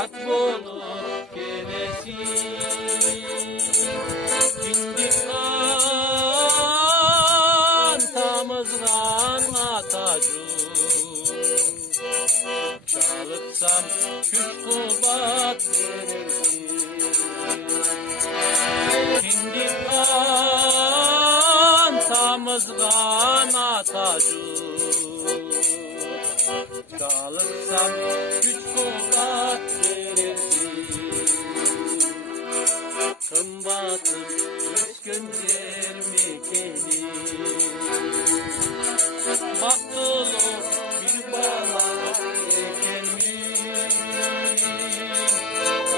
hayat bulup gelesin. Şimdi antamızdan atacağım, çalırsam güç kuvvet verirsin. Şimdi antamızdan atacağım, çalırsam güç kuvvet verirsin. Kımbatım üç güncer mi gelir, baktılı bir bala gelmiş.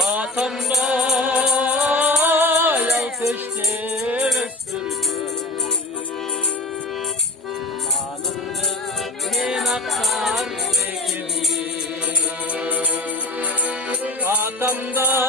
Atamda yal peşte östürdü, anımdı men akar beklemiş. Atamda